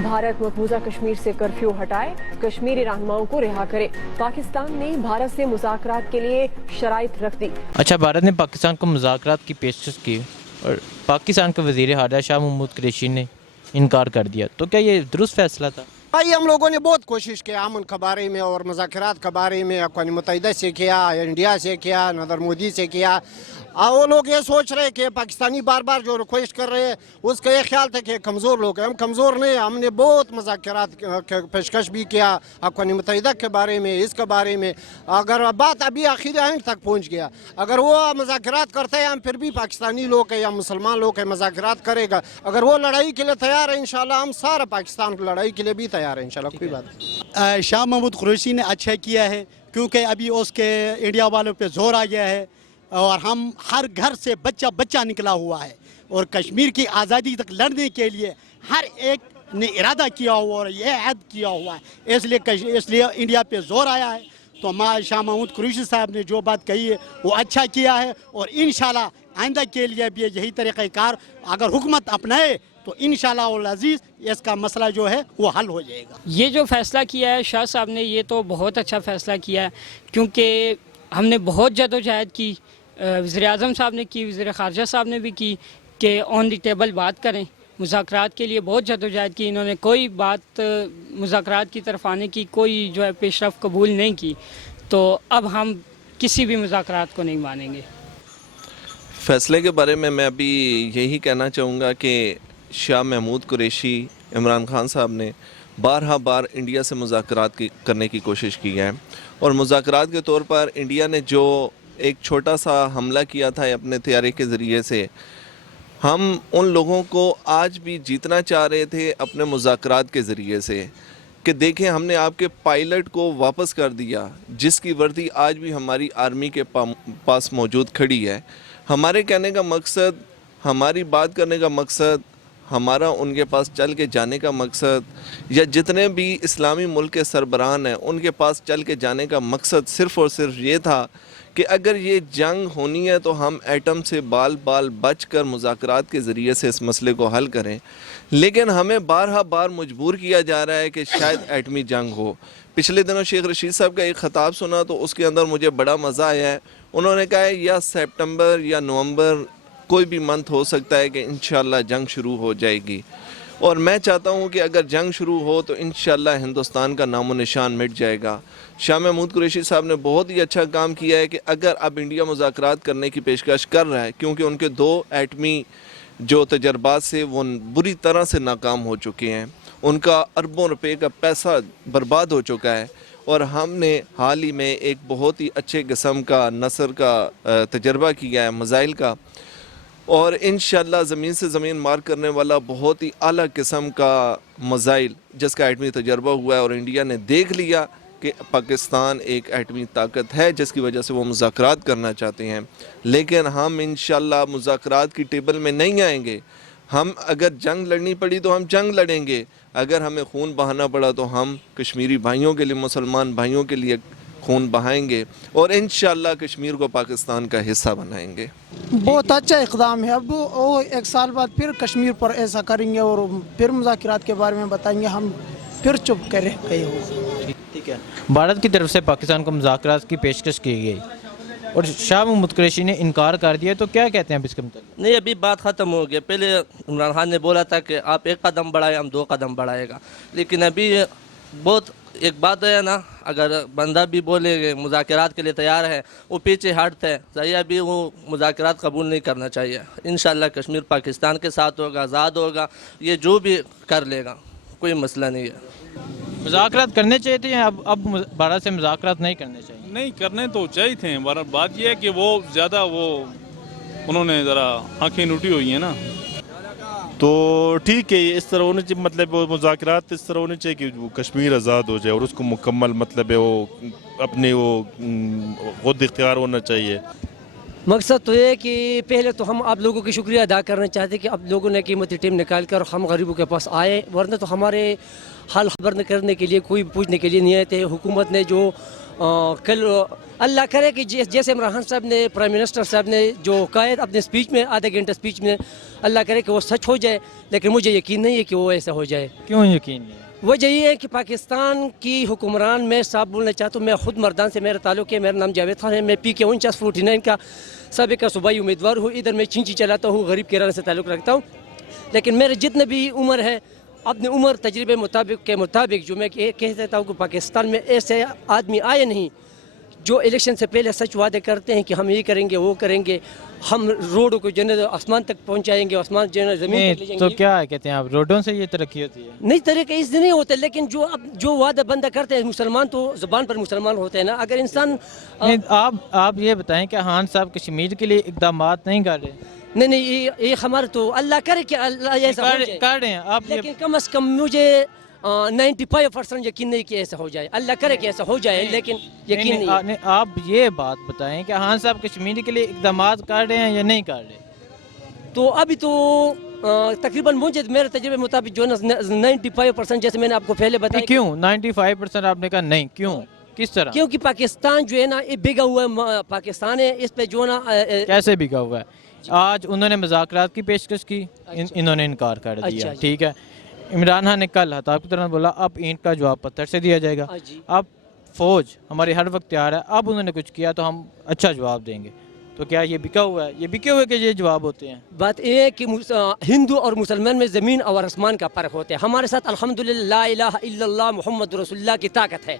भारत मकबूजा कश्मीर से कर्फ्यू हटाए, कश्मीरी रहनुमाओं को रिहा करे। पाकिस्तान ने भारत से मुज़ाकरात के लिए शराइत रख दी। अच्छा, भारत ने पाकिस्तान को मुज़ाकरात की पेशकश की और पाकिस्तान के वज़ीर हारिया शाह महमूद कुरैशी ने इनकार कर दिया, तो क्या ये दुरुस्त फैसला था? भाई हम लोगों ने बहुत कोशिश किया अमन के बारे में और मुज़ाकरात के बारे में, अक़वाम मुत्तहिदा से किया, इंडिया से किया, नरेंद्र मोदी से किया। वो लोग ये सोच रहे कि पाकिस्तानी बार बार जो रिक्वेस्ट कर रहे हैं उसका ये ख्याल था कि कमज़ोर लोग हैं। हम कमज़ोर नहीं, हमने बहुत मुज़ाकरात की पेशकश भी किया अक़वाम मुत्तहिदा के बारे में, इसके बारे में। अगर बात अभी आखिरी एंड तक पहुँच गया, अगर वो मुज़ाकरात करते हैं हम फिर भी पाकिस्तानी लोग हैं या मुसलमान लोग हैं, मुज़ाकरात करेगा। अगर वो लड़ाई के लिए तैयार है इंशाल्लाह हम सारा पाकिस्तान की लड़ाई के लिए भी तैयार है इंशाल्लाह, कोई बात नहीं। शाह महमूद कुरैशी ने अच्छा किया है क्योंकि अभी उसके इंडिया वालों पे जोर आ गया है और हम हर घर से बच्चा बच्चा निकला हुआ है और कश्मीर की आज़ादी तक लड़ने के लिए हर एक ने इरादा किया हुआ और ये अहद किया हुआ है, इसलिए इंडिया पे जोर आया है। तो शाह महमूद कुरैशी साहब ने जो बात कही है वो अच्छा किया है और इंशाल्लाह आइंदा के लिए भी यही तरीक़ाकार अगर हुकूमत अपनाए तो इंशाल्लाह अज़ीज़ इसका मसला जो है वो हल हो जाएगा। ये जो फ़ैसला किया है शाह साहब ने, ये तो बहुत अच्छा फ़ैसला किया है क्योंकि हमने बहुत जदोजहद की, वज़ीर-ए-आज़म साहब ने की, वज़ीर ख़ारजा साहब ने भी की कि ऑन द टेबल बात करें। मुज़ाकरात के लिए बहुत जदोजहद की, इन्होंने कोई बात मुज़ाकरात की तरफ आने की कोई जो है पेशरफ़ कबूल नहीं की। तो अब हम किसी भी मुज़ाकरात को नहीं मानेंगे। फ़ैसले के बारे में मैं अभी यही कहना चाहूँगा कि शाह महमूद कुरैशी इमरान खान साहब ने बार इंडिया से मुज़ाकरात करने की कोशिश की है और मुज़ाकरात के तौर पर इंडिया ने जो एक छोटा सा हमला किया था अपने तैयारी के ज़रिए से, हम उन लोगों को आज भी जीतना चाह रहे थे अपने मुज़ाकरात के ज़रिए से कि देखें हमने आपके पायलट को वापस कर दिया, जिसकी वर्दी आज भी हमारी आर्मी के पास मौजूद खड़ी है। हमारे कहने का मकसद, हमारी बात करने का मकसद, हमारा उनके पास चल के जाने का मकसद या जितने भी इस्लामी मुल्क के सरबराहान हैं उनके पास चल के जाने का मकसद सिर्फ़ और सिर्फ ये था कि अगर ये जंग होनी है तो हम एटम से बाल बच कर मुज़ाकरात के ज़रिए से इस मसले को हल करें। लेकिन हमें बार मजबूर किया जा रहा है कि शायद एटमी जंग हो। पिछले दिनों शेख रशीद साहब का एक ख़ताब सुना तो उसके अंदर मुझे बड़ा मज़ा आया है। उन्होंने कहा है या सितंबर या नवंबर कोई भी मंथ हो सकता है कि इंशाल्लाह जंग शुरू हो जाएगी और मैं चाहता हूँ कि अगर जंग शुरू हो तो इंशाल्लाह हिंदुस्तान का नामो निशान मिट जाएगा। शाह महमूद कुरैशी साहब ने बहुत ही अच्छा काम किया है कि अगर अब इंडिया मुज़ाकरात करने की पेशकश कर रहा है, क्योंकि उनके 2 एटमी जो तजर्बात से वो बुरी तरह से नाकाम हो चुके हैं, उनका अरबों रुपए का पैसा बर्बाद हो चुका है और हमने हाल ही में एक बहुत ही अच्छे किस्म का नसर का तजर्बा किया है मिसाइल का और इंशाल्लाह ज़मीन से ज़मीन मार करने वाला बहुत ही आला किस्म का मिसाइल जिसका एटमी तजर्बा हुआ है और इंडिया ने देख लिया कि पाकिस्तान एक एटमी ताकत है जिसकी वजह से वो मुज़ाकरात करना चाहते हैं। लेकिन हम इंशाल्लाह मुज़ाकरात की टेबल में नहीं आएंगे। हम अगर जंग लड़नी पड़ी तो हम जंग लड़ेंगे, अगर हमें खून बहाना पड़ा तो हम कश्मीरी भाइयों के लिए, मुसलमान भाइयों के लिए खून बहाएंगे और इंशाल्लाह कश्मीर को पाकिस्तान का हिस्सा बनाएंगे। बहुत अच्छा इक़दाम है। अब वो 1 साल बाद फिर कश्मीर पर ऐसा करेंगे और फिर मुज़ाकरात के बारे में बताएंगे, हम फिर चुप करे गए हो। ठीक है, भारत की तरफ से पाकिस्तान को मुज़ाकरात की पेशकश की गई और शाह महमूद कुरैशी ने इनकार कर दिया, तो क्या कहते हैं अब इसके मतलब? नहीं, अभी बात ख़त्म हो गई। पहले इमरान खान ने बोला था कि आप 1 कदम बढ़ाए, हम 2 कदम बढ़ाएगा, लेकिन अभी बहुत एक बात है ना, अगर बंदा भी बोले मुज़ाकरात के लिए तैयार है, वो पीछे हटते हैं, सही अभी वो मुज़ाकरात कबूल नहीं करना चाहिए। इंशाल्लाह कश्मीर पाकिस्तान के साथ होगा, आज़ाद होगा, ये जो भी कर लेगा, कोई मसला नहीं है। मुज़ाकरात करने चाहिए थे या अब भारत से मुज़ाकरात नहीं करने चाहिए? नहीं, करने तो चाहिए थे। बात यह है कि वो ज़्यादा उन्होंने ज़रा आँखें लूटी हुई हैं ना, तो ठीक है, इस तरह होने चाहिए, मतलब वो मुज़ाकरात इस तरह होने चाहिए कि वो कश्मीर आज़ाद हो जाए और उसको मुकम्मल मतलब है वो अपने वो खुद इख्तियार होना चाहिए। मकसद तो ये कि पहले तो हम आप लोगों की शुक्रिया अदा करना चाहते हैं कि आप लोगों ने कीमती टीम निकाल कर हम गरीबों के पास आए, वरना तो हमारे हाल खबर करने के लिए कोई पूछने के लिए नहीं आए थे। हुकूमत ने जो कल अल्लाह करे कि जैसे इमरान खान साहब ने, प्राइम मिनिस्टर साहब ने जो कहा अपने स्पीच में, आधे घंटे स्पीच में, अल्लाह करे कि वो सच हो जाए, लेकिन मुझे यकीन नहीं है कि वो ऐसा हो जाए। क्यों यकीन नहीं है? वजह ये है कि पाकिस्तान की हुक्मरान, मैं साफ बोलना चाहता हूँ, मैं खुद मर्दान से मेरा ताल्लुक है, मेरा नाम जावेद खान है, मैं PK 4949 का साबिका सूबाई उम्मीदवार हूँ। इधर मैं चिंची चलाता हूँ, गरीब किराना से ताल्लुक़ रखता हूँ, लेकिन मेरे जितने भी उम्र है, अपनी उम्र तजर्बे के मुताबिक जो मैं कह देता हूँ कि पाकिस्तान में ऐसे आदमी आए नहीं जो इलेक्शन से पहले सच वादे करते हैं कि हम ये करेंगे, वो करेंगे, हम रोडों को जो है आसमान तक पहुंचाएंगे, आसमान जो है ज़मीन तक ले जाएंगे। तो क्या कहते हैं आप, रोडों से ये तरक्की होती है? नहीं, तरीके इसलिए नहीं होते, लेकिन जो वादा बंदा करते हैं, मुसलमान तो ज़ुबान पर मुसलमान होते हैं ना। अगर इंसान आप ये बताएं कि खान साहब कश्मीर के लिए इकदाम नहीं कर रहे? नहीं, ये हमारे तो अल्लाह करे कि अल्लाह ऐसा हो जाए, कर रहे हैं आप, लेकिन कम से कम मुझे 95% यकीन नहीं कि ऐसा हो जाए। अल्लाह करे कि ऐसा हो जाए, लेकिन यकीन नहीं। आप ये बात बताएं कि खान साहब कश्मीर के लिए इकदाम कर रहे हैं या नहीं कर रहे? तो अभी तो तकरीबन मुझे मेरे तजर्बे मुताबिक जो 95%, जैसे मैंने आपको पहले बताया। क्यों 95% आपने कहा नहीं, क्यों, किस तरह? क्योंकि पाकिस्तान जो है ना, ये बिगा हुआ है, पाकिस्तान है, इस पे जो ना कैसे बिगा हुआ है? आज उन्होंने मुज़ाकरात की पेशकश की, इन्होंने इनकार कर दिया। ठीक है, इमरान खान ने कल हताब की तरह बोला अब ईंट का जवाब पत्थर से दिया जाएगा, अब फौज हमारी हर वक्त तैयार है, अब उन्होंने कुछ किया तो हम अच्छा जवाब देंगे। तो क्या ये बिका हुआ है? ये बिके हुए के ये जवाब होते हैं? बात ये है कि हिंदू और मुसलमान में ज़मीन और आसमान का फ़र्क होता है। हमारे साथ अल्हम्दुलिल्लाह ला इलाहा इल्लल्लाह मुहम्मद रसूलुल्लाह की ताकत है,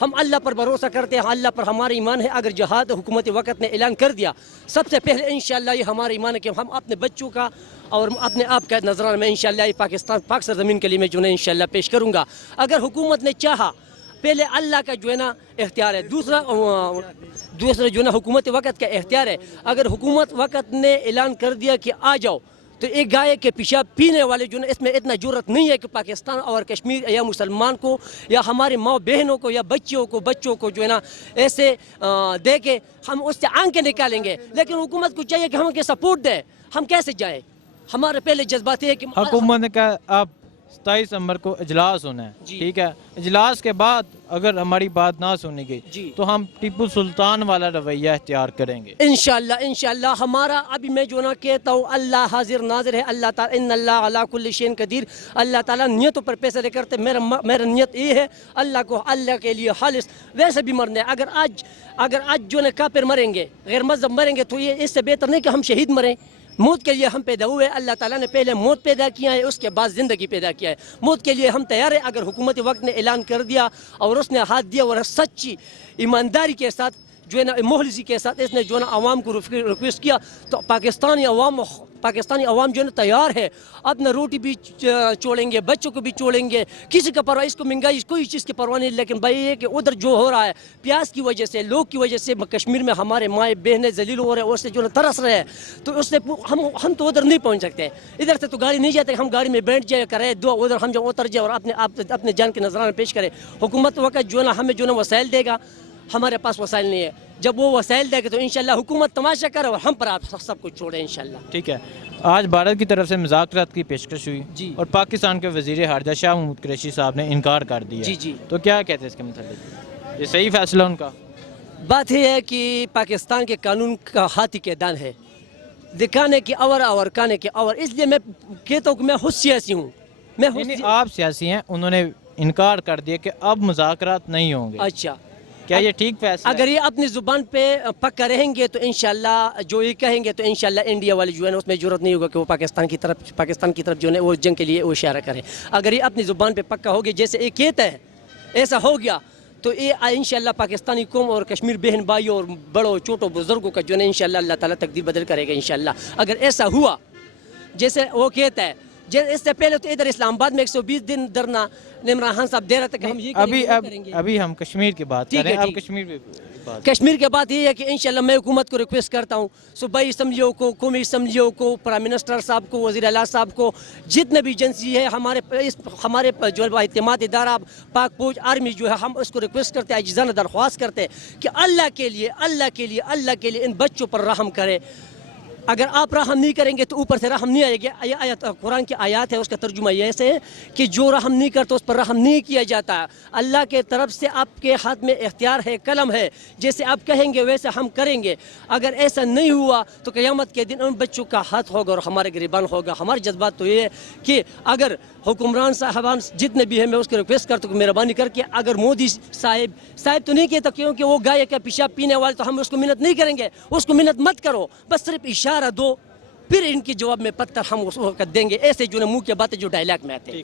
हम अल्लाह पर भरोसा करते हैं, अल्लाह पर हमारा ईमान है। अगर जहाद हुकूमत वक़्त ने ऐलान कर दिया, सबसे पहले इंशाअल्लाह ये हमारा ईमान है कि हम अपने बच्चों का और अपने आप का नजराना में इंशाअल्लाह ये पाकिस्तान पाक सरजमीन के लिए मैं जो है इंशाअल्लाह पेश करूँगा। अगर हुकूमत ने चाहा, पहले अल्लाह का जो है ना इख्तियार है, दूसरा जो है ना हुकूमत वक़्त का इख्तियार है। अगर हुकूमत वक़्त ने ऐलान कर दिया कि आ जाओ, तो एक गाय के पेशाब पीने वाले जो है इसमें इतना जुर्रत नहीं है कि पाकिस्तान और कश्मीर या मुसलमान को या हमारे माँ बहनों को या बच्चों को जो है ना ऐसे दे के हम उससे आंखें निकालेंगे। लेकिन हुकूमत को चाहिए कि हम उनके सपोर्ट दें। हम कैसे जाए? हमारे पहले जज्बात है कि हुकूमत ने कहा अब 27 दिसंबर को इजलास होना है, ठीक है, इजलास के बाद अगर हमारी बात ना सुनी गई तो हम टिप्पू सुल्तान वाला रवैया इख्तियार करेंगे इंशाअल्लाह। हमारा अभी मैं जो ना कहता हूँ, अल्लाह हाजिर नाजिर है, अल्लाह ताला इन्नल्लाह अला कुल्ली शैइन कदीर। अल्लाह ताला नियतों पर फैसले करते। मेरा नियत ये है अल्लाह को, अल्लाह के लिए खालिस। वैसे भी मरना है, अगर आज जो ना काफिर मरेंगे, गैर मज़हब मरेंगे, तो ये इससे बेहतर नहीं कि हम शहीद मरें। मौत के लिए हम पैदा हुए, अल्लाह ताला ने पहले मौत पैदा किया है, उसके बाद ज़िंदगी पैदा किया है। मौत के लिए हम तैयार हैं। अगर हुकूमत वक्त ने ऐलान कर दिया और उसने हाथ दिया और सच्ची ईमानदारी के साथ जो है ना मुखलिसी के साथ इसने जो है ना आवाम को रिक्वेस्ट किया, तो पाकिस्तानी अवाम जो है ना तैयार है। अपना रोटी भी छोड़ेंगे, बच्चों को भी छोड़ेंगे, किसी का परवाह, इसको महंगाई कोई चीज़ की परवाह नहीं। लेकिन भाई ये कि उधर जो हो रहा है प्याज की वजह से, लोग की वजह से कश्मीर में हमारे माएँ बहनें जलील हो रहे हैं, उससे जो है तरस रहे हैं, तो उससे हम तो उधर नहीं पहुँच सकते। इधर से तो गाड़ी नहीं जाती, हम गाड़ी में बैठ जाए, कराए दो, उधर हम जो उतर जाए और अपने जान के नजराना पेश करें। हुकूमत वक़्त जो है ना हमें जो है वसाइल देगा, हमारे पास वसाइल नहीं है। जब वो वसाइल देगा तो इंशाल्लाह हुकूमत तमाशा करे और हम पर आप सब कुछ छोड़े इंशाल्लाह। ठीक है, आज भारत की तरफ से मुज़ाकरात की पेशकश हुई और पाकिस्तान के वज़ीर खारजा शाह महमूद कुरैशी साहब ने इनकार कर दिया। जी। तो क्या कहते हैं इसके मतलब? ये सही फैसला उनका? बात यह है कि पाकिस्तान के कानून का हाथी के दान है, दिखाने की अवर और काने की अवर। इसलिए मैं कहता हूँ कि मैं खुद सियासी हूँ। आप सियासी हैं, उन्होंने इनकार कर दिया कि अब मुज़ाकरात नहीं होंगे। अच्छा, क्या ये ठीक फैसला? अगर ये अपनी जुबान पे पक्का रहेंगे तो इंशाल्लाह जो ये कहेंगे तो इंशाल्लाह इंडिया वाले जो है ना उसमें जरूरत नहीं होगा कि वो पाकिस्तान की तरफ जो है वो जंग के लिए वो इशारा करे। अगर ये अपनी जुबान पे पक्का हो गया, जैसे ये कहता है ऐसा हो गया, तो ये इंशाल्लाह पाकिस्तानी कौम और कश्मीर बहन भाइयों और बड़ों छोटों बुजुर्गों का जो है इंशाल्लाह अल्लाह ताला तकदीर बदल करेगा इंशाल्लाह। अगर ऐसा हुआ जैसे वो कहता है, इससे पहले तो इधर इस्लामाबाद में 120 दिन धरना इमरान खान साहब दे रहे थे कि हम ये करेंगे। अभी हम कश्मीर की बात करें। अब कश्मीर के बाद ये है कि इंशाल्लाह मैं हुकूमत को रिक्वेस्ट करता हूँ, सूबाई असम्बलियों को, कौमी असम्बलियों को, प्राइम मिनिस्टर साहब को, वज़ीर आला साहब को, जितने भी एजेंसी है हमारे जो इत्तेमाद इदारा पाक फौज आर्मी जो है, हम उसको रिक्वेस्ट करते हैं, अजीज़ाना दरख्वास्त करते हैं कि अल्लाह के लिए इन बच्चों पर रहम करे। اگر آپ رحم نہیں کریں گے تو اوپر سے رحم نہیں آئے گا. آیت قرآن کی آیات ہے, اس کا ترجمہ یہ ایسے ہے کہ جو رحم نہیں کرتا اس پر رحم نہیں کیا جاتا. اللہ کے طرف سے آپ کے ہاتھ میں اختیار ہے, قلم ہے, جیسے آپ کہیں گے ویسے ہم کریں گے. اگر ایسا نہیں ہوا تو قیامت کے دن ان بچوں کا ہاتھ ہوگا اور ہمارے گریبان ہوگا. ہمارے جذبات تو یہ ہے کہ اگر حکمران صاحبان جتنے بھی ہیں, میں اس کو ریکویسٹ کرتا ہوں کہ مہربانی کر کے اگر مودی صاحب تو نہیں کہتا کیونکہ وہ گائے کا پیشاب پینے والے, تو ہم اس کو منت نہیں کریں گے. اس کو منت مت کرو, بس صرف اشارہ دو, پھر ان کے جواب میں پتھر ہم اس کو دیں گے. ایسے جو منہ کی باتیں جو ڈائلاگ میں آتے ہیں.